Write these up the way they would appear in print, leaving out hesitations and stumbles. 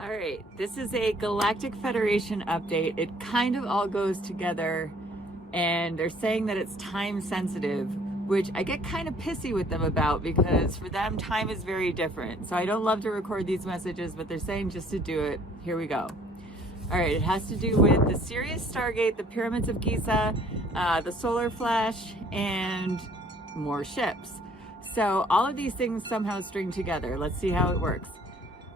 Alright, this is a Galactic Federation update. It kind of all goes together, and they're saying that it's time sensitive, which I get kind of pissy with them about because for them time is very different. So I don't love to record these messages, but they're saying just to do it. Here we go. Alright, it has to do with the Sirius Stargate, the Pyramids of Giza, the solar flash, and more ships. So all of these things somehow string together. Let's see how it works.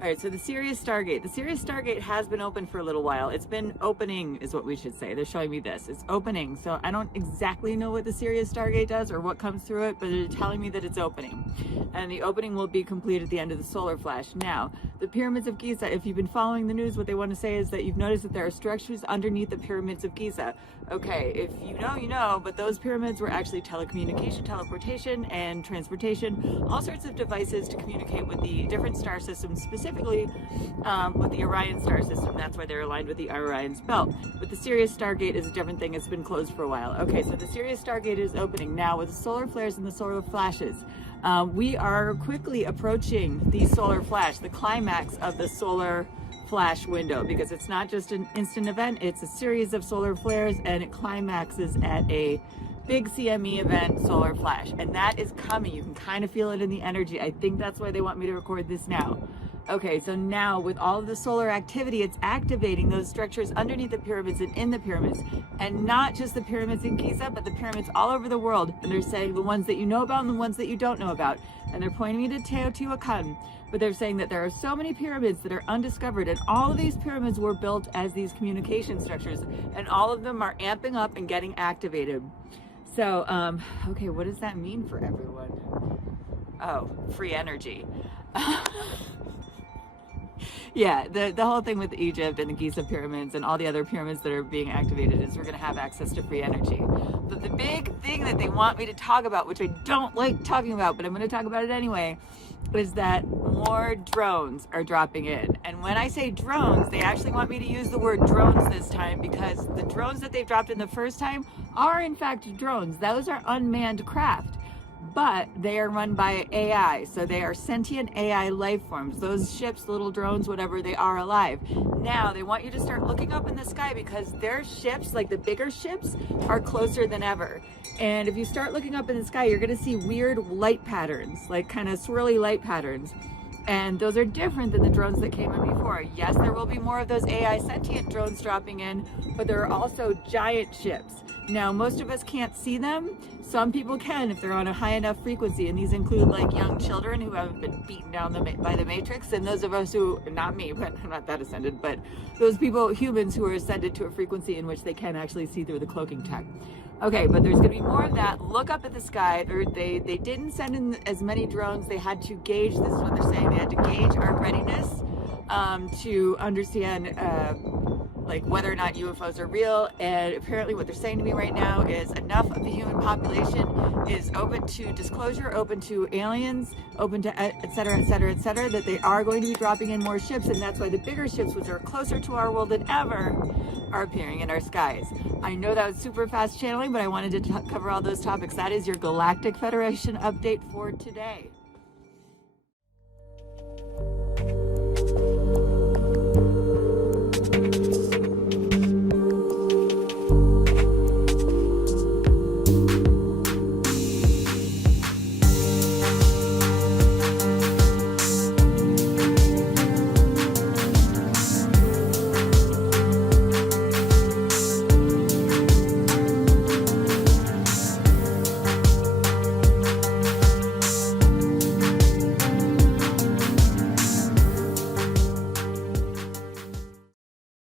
Alright, so the Sirius Stargate. The Sirius Stargate has been open for a little while. It's been opening is what we should say. They're showing me this. It's opening. So I don't exactly know what the Sirius Stargate does or what comes through it, but they're telling me that it's opening. And the opening will be complete at the end of the solar flash. Now, the Pyramids of Giza, if you've been following the news, what they want to say is that you've noticed that there are structures underneath the Pyramids of Giza. Okay, if you know, you know, but those pyramids were actually telecommunication, teleportation, and transportation, all sorts of devices to communicate with the different star systems, specifically specifically with the Orion star system. That's why they're aligned with the Orion's belt. But the Sirius Stargate is a different thing. It's been closed for a while. Okay, so the Sirius Stargate is opening now with the solar flares and the solar flashes. We are quickly approaching the solar flash, the climax of the solar flash window, because it's not just an instant event, it's a series of solar flares, and it climaxes at a big CME event, solar flash, and that is coming. You can kind of feel it in the energy. I think that's why they want me to record this now. Okay, so now with all of the solar activity, it's activating those structures underneath the pyramids and in the pyramids, and not just the pyramids in Giza, but the pyramids all over the world. And they're saying the ones that you know about and the ones that you don't know about. And they're pointing me to Teotihuacan, but they're saying that there are so many pyramids that are undiscovered, and all of these pyramids were built as these communication structures, and all of them are amping up and getting activated. So, okay, what does that mean for everyone? Oh, free energy. Yeah, the whole thing with Egypt and the Giza pyramids and all the other pyramids that are being activated is we're going to have access to free energy. But the big thing that they want me to talk about, which I don't like talking about, but I'm going to talk about it anyway, is that more drones are dropping in. And when I say drones, they actually want me to use the word drones this time, because the drones that they've dropped in the first time are in fact drones. Those are unmanned craft, but they are run by AI. So they are sentient AI life forms. Those ships, little drones, whatever, they are alive. Now they want you to start looking up in the sky, because their ships, like the bigger ships, are closer than ever. And if you start looking up in the sky, you're going to see weird light patterns, like kind of swirly light patterns. And those are different than the drones that came in before. Yes, there will be more of those AI sentient drones dropping in, but there are also giant ships. Now, most of us can't see them. Some people can if they're on a high enough frequency, and these include like young children who haven't been beaten down by the Matrix, and those of us who, not me, but I'm not that ascended, but those people, humans who are ascended to a frequency in which they can actually see through the cloaking tech. Okay, but there's going to be more of that. Look up at the sky. They didn't send in as many drones. They had to gauge, this is what they're saying, they had to gauge our readiness to understand like whether or not UFOs are real. And apparently what they're saying to me right now is enough of the human population is open to disclosure, open to aliens, open to et cetera, et cetera, et cetera, that they are going to be dropping in more ships. And that's why the bigger ships, which are closer to our world than ever, are appearing in our skies. I know that was super fast channeling, but I wanted to cover all those topics. That is your Galactic Federation update for today.